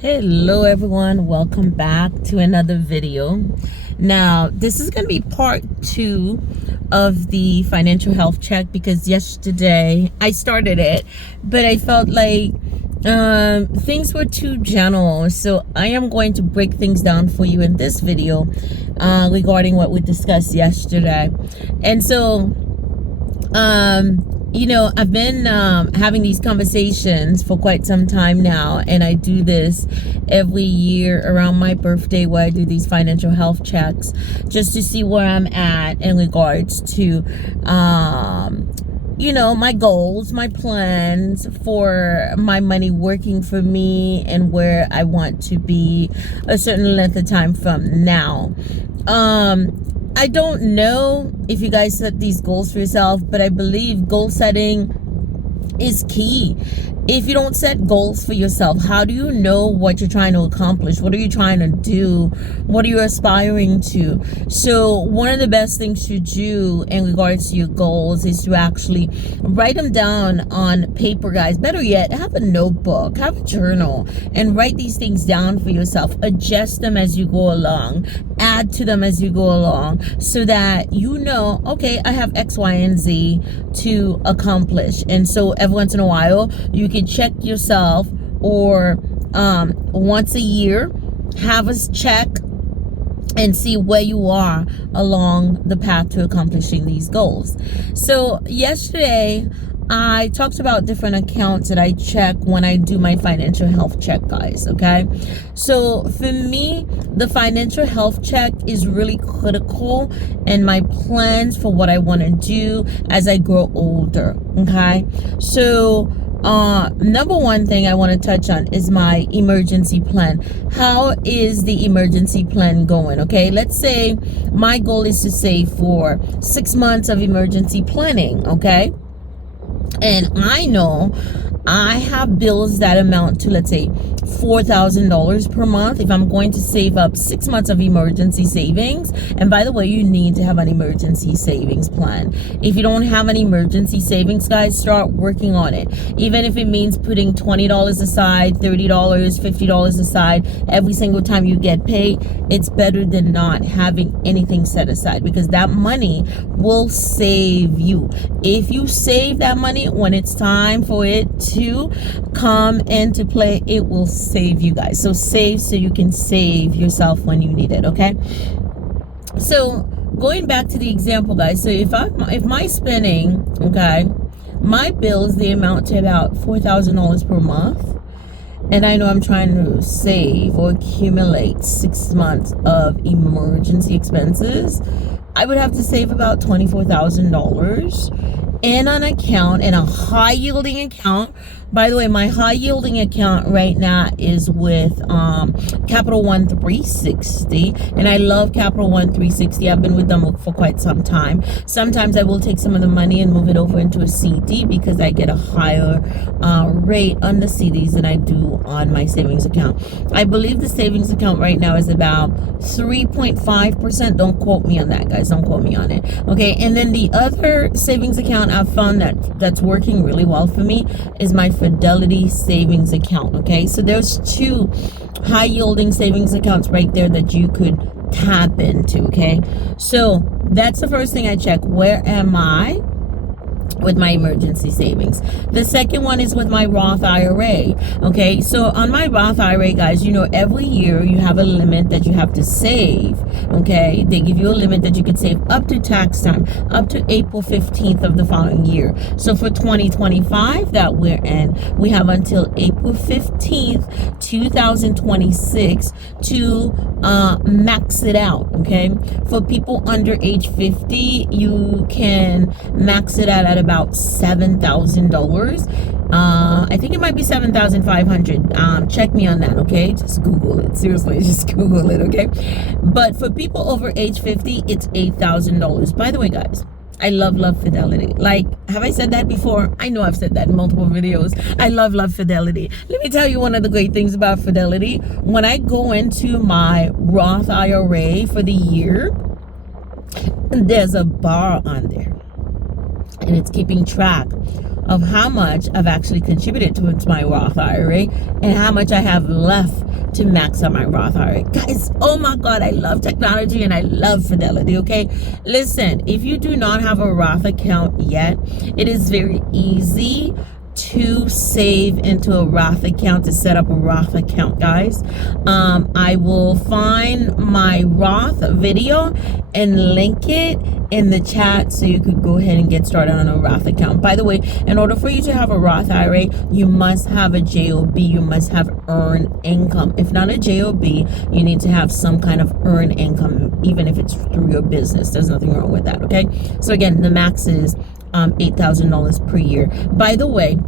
Hello everyone, welcome back to another video. Now this is going to be part 2 of the financial health check, because yesterday I started it but I felt like things were too general, so I am going to break things down for you in this video regarding what we discussed yesterday. And so I've been having these conversations for quite some time now, and I do this every year around my birthday, where I do these financial health checks just to see where I'm at in regards to my goals, my plans for my money working for me, and where I want to be a certain length of time from now. I don't know if you guys set these goals for yourself, but I believe goal setting is key. If you don't set goals for yourself, how do you know what you're trying to accomplish? What are you trying to do? What are you aspiring to? So one of the best things to do in regards to your goals is to actually write them down on paper, guys. Better yet, have a notebook, have a journal, and write these things down for yourself. Adjust them as you go along. Add to them as you go along, so that you know, okay, I have X, Y, and Z to accomplish. And so every once in a while, you can check yourself, or once a year, have us check and see where you are along the path to accomplishing these goals. So yesterday I talked about different accounts that I check when I do my financial health check, guys. Okay, so for me, the financial health check is really critical in my plans for what I want to do as I grow older. Okay, so number one thing I want to touch on is my emergency plan. How is the emergency plan going? Okay, let's say my goal is to save for 6 months of emergency planning. Okay, and I know I have bills that amount to, let's say, $4,000 per month. If I'm going to save up 6 months of emergency savings, and by the way, you need to have an emergency savings plan. If you don't have an emergency savings, guys, start working on it. Even if it means putting $20 aside, $30, $50 aside every single time you get paid, it's better than not having anything set aside, because that money will save you. If you save that money, when it's time for it to come into play, it will save you, guys. So save so you can save yourself when you need it. Okay, so going back to the example, guys, so if my spending, okay, my bills, they amount to about $4,000 per month, and I know I'm trying to save or accumulate 6 months of emergency expenses, I would have to save about $24,000 in an account, in a high yielding account. By the way, my high yielding account right now is with Capital One 360, and I love Capital One 360. I've been with them for quite some time. Sometimes I will take some of the money and move it over into a CD, because I get a higher rate on the CDs than I do on my savings account. I believe the savings account right now is about 3.5%. Don't quote me on that, guys. Don't quote me on it. Okay, and then the other savings account I've found that's working really well for me is my Fidelity savings account. Okay, so there's 2 high yielding savings accounts right there that you could tap into. Okay, so that's the first thing I check. Where am I with my emergency savings? The second one is with my Roth IRA. Okay, so on my Roth IRA, guys, every year you have a limit that you have to save. Okay, they give you a limit that you can save up to tax time, up to April 15th of the following year. So for 2025 that we're in, we have until April 15th 2026 to max it out. Okay, for people under age 50, you can max it out at about $7,000. I think it might be $7,500. Check me on that. Okay, just Google it. Seriously, just Google it. Okay, but for people over age 50, it's $8,000. By the way, guys, I love Fidelity. Like, have I said that before? I know I've said that in multiple videos. I love Fidelity. Let me tell you one of the great things about Fidelity. When I go into my Roth IRA for the year, there's a bar on there, and it's keeping track of how much I've actually contributed towards my Roth IRA and how much I have left to max out my Roth IRA. Guys, oh my God, I love technology and I love Fidelity, okay? Listen, if you do not have a Roth account yet, it is very easy to save into a Roth account, to set up a Roth account, guys. I will find my Roth video and link it in the chat so you could go ahead and get started on a Roth account. By the way, in order for you to have a Roth IRA, you must have a JOB. You must have earned income. If not a JOB, you need to have some kind of earned income, even if it's through your business. There's nothing wrong with that, okay? So again, the max is $8,000 per year. By the way,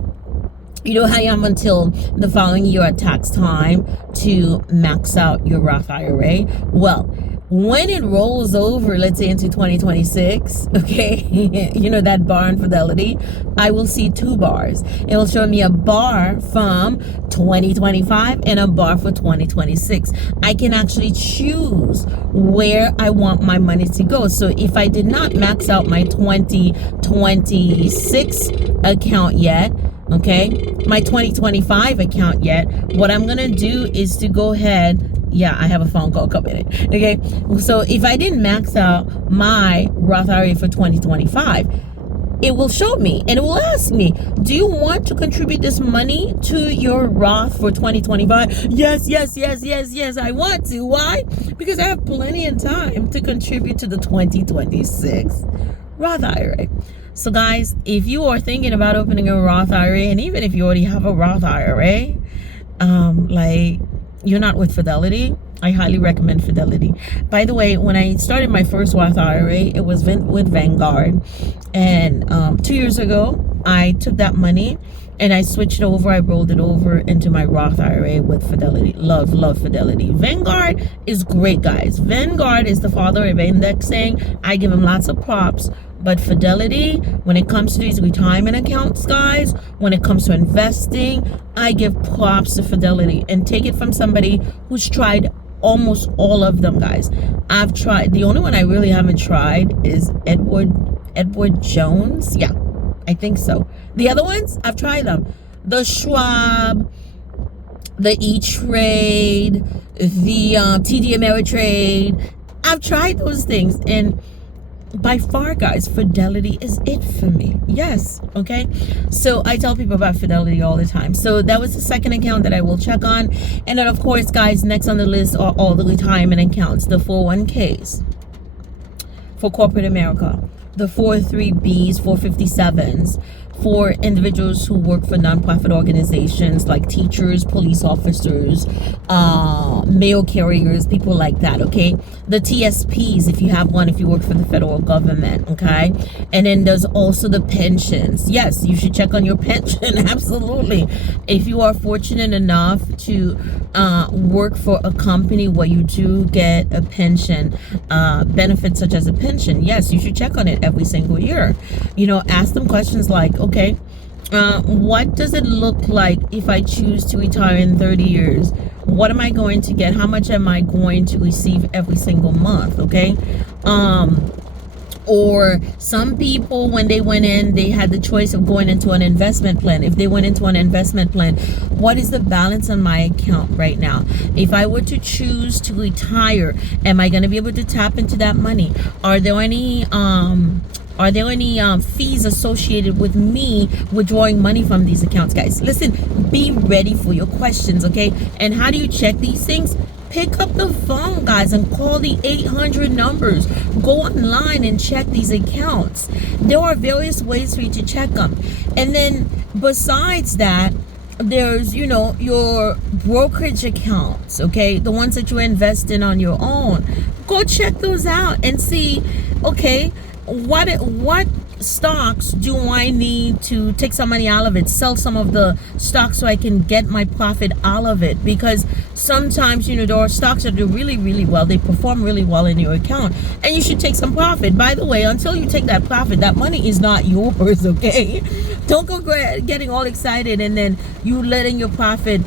you know how you have until the following year at tax time to max out your Roth IRA? Well, when it rolls over, let's say into 2026, okay, you know that bar in Fidelity, I will see two bars. It will show me a bar from 2025 and a bar for 2026. I can actually choose where I want my money to go. So if I did not max out my 2026 account yet, okay, my 2025 account yet, what I'm gonna do is to go ahead. Yeah, I have a phone call coming in. Okay, so if I didn't max out my Roth IRA for 2025, it will show me and it will ask me, do you want to contribute this money to your Roth for 2025? Yes, I want to. Why? Because I have plenty of time to contribute to the 2026 Roth IRA. So guys, if you are thinking about opening a Roth IRA, and even if you already have a Roth IRA, like you're not with Fidelity, I highly recommend Fidelity. By the way, when I started my first Roth IRA, it was with Vanguard. And 2 years ago, I took that money and I switched over. I rolled it over into my Roth IRA with Fidelity. Love Fidelity. Vanguard is great, guys. Vanguard is the father of indexing. I give him lots of props. But Fidelity, when it comes to these retirement accounts, guys, when it comes to investing, I give props to Fidelity, and take it from somebody who's tried almost all of them, guys. I've tried. The only one I really haven't tried is Edward Jones. Yeah, I think so. The other ones, I've tried them. The Schwab, the E-Trade, the TD Ameritrade. I've tried those things, and by far, guys, Fidelity is it for me. Yes, okay? So I tell people about Fidelity all the time. So that was the second account that I will check on. And then, of course, guys, next on the list are all the retirement accounts, the 401ks for corporate America, the 403bs, 457s, for individuals who work for nonprofit organizations like teachers, police officers, mail carriers, people like that, okay? The TSPs, if you have one, if you work for the federal government, okay? And then there's also the pensions. Yes, you should check on your pension, absolutely. If you are fortunate enough to work for a company where you do get a pension, benefits such as a pension, yes, you should check on it every single year. You know, ask them questions like, okay, what does it look like if I choose to retire in 30 years? What am I going to get? How much am I going to receive every single month? Okay. Or some people, when they went in, they had the choice of going into an investment plan. If they went into an investment plan, what is the balance on my account right now? If I were to choose to retire, am I going to be able to tap into that money? Are there any fees associated with me withdrawing money from these accounts? Guys, listen, be ready for your questions, okay? And how do you check these things? Pick up the phone, guys, and call the 800 numbers. Go online and check these accounts. There are various ways for you to check them. And then besides that, there's, you know, your brokerage accounts, okay? The ones that you invest in on your own. Go check those out and see, okay, what stocks do I need to take some money out of it, sell some of the stocks so I can get my profit out of it? Because sometimes, you know, there are stocks that do really, really well. They perform really well in your account, and you should take some profit. By the way, until you take that profit, that money is not yours, okay? Don't go getting all excited and then you letting your profit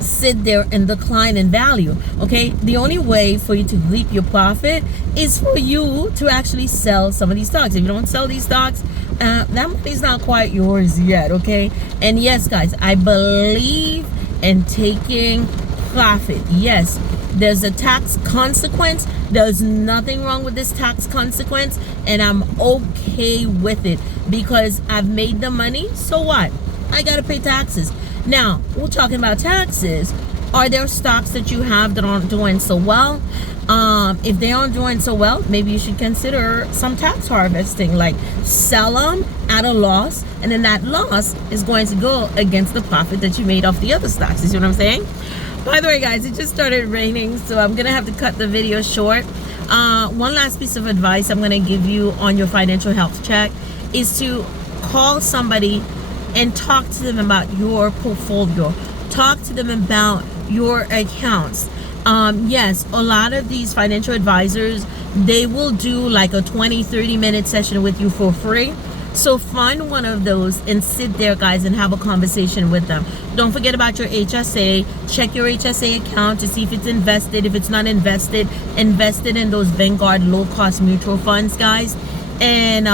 sit there and decline in value, okay? The only way for you to reap your profit is for you to actually sell some of these stocks. If you don't sell these stocks, that money's not quite yours yet, okay? And yes, guys, I believe in taking profit. Yes, there's a tax consequence. There's nothing wrong with this tax consequence, and I'm okay with it because I've made the money. So what? I gotta pay taxes. Now, we're talking about taxes. Are there stocks that you have that aren't doing so well? If they aren't doing so well, maybe you should consider some tax harvesting, like sell them at a loss, and then that loss is going to go against the profit that you made off the other stocks. You see what I'm saying? By the way, guys, it just started raining, so I'm gonna have to cut the video short. One last piece of advice I'm gonna give you on your financial health check is to call somebody and talk to them about your portfolio. Talk to them about your accounts. Yes, a lot of these financial advisors, they will do like a 20-30 minute session with you for free. So find one of those and sit there, guys, and have a conversation with them. Don't forget about your HSA. Check your HSA account to see if it's invested. If it's not invested, invested in those Vanguard low-cost mutual funds, guys. And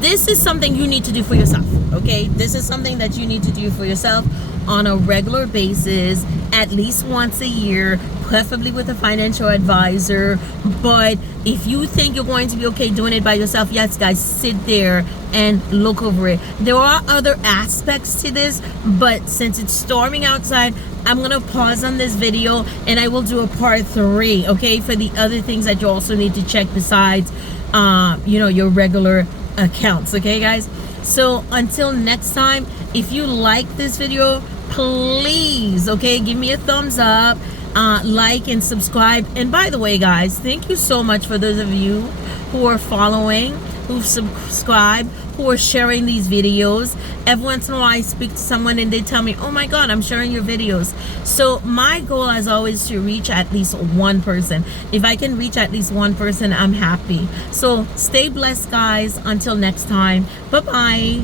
this is something you need to do for yourself, okay? This is something that you need to do for yourself on a regular basis, at least once a year, preferably with a financial advisor. But if you think you're going to be okay doing it by yourself, yes, guys, sit there and look over it. There are other aspects to this, but since it's storming outside, I'm gonna pause on this video and I will do a part 3, okay, for the other things that you also need to check besides your regular accounts. Okay, guys, so until next time, if you like this video, please, okay, give me a thumbs up, like and subscribe. And by the way, guys, thank you so much for those of you who are following, who've subscribed, who are sharing these videos. Every once in a while I speak to someone and they tell me, oh my god, I'm sharing your videos. So my goal as always to reach at least one person. If I can reach at least one person, I'm happy. So stay blessed, guys. Until next time, bye bye.